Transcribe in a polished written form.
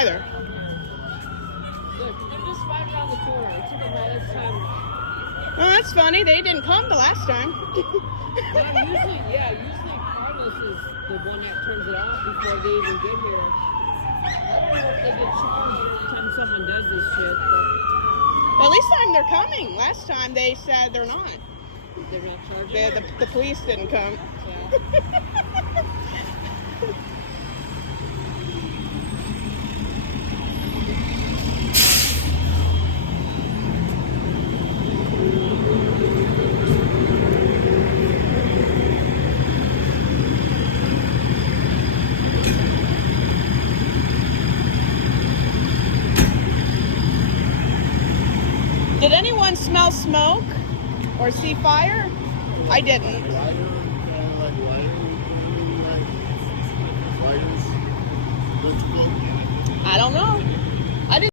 either. Look, they're just right around the corner. It took them all this time. Well, that's funny. They didn't come the last time. Usually Carlos is the one that turns it off before they even get here. I don't know if they get charged every time someone does this shit, but Well, at least time they're coming. Last time they said they're not. they're not charging. The police didn't come. Yeah. Did anyone smell smoke or see fire? I didn't. I don't know.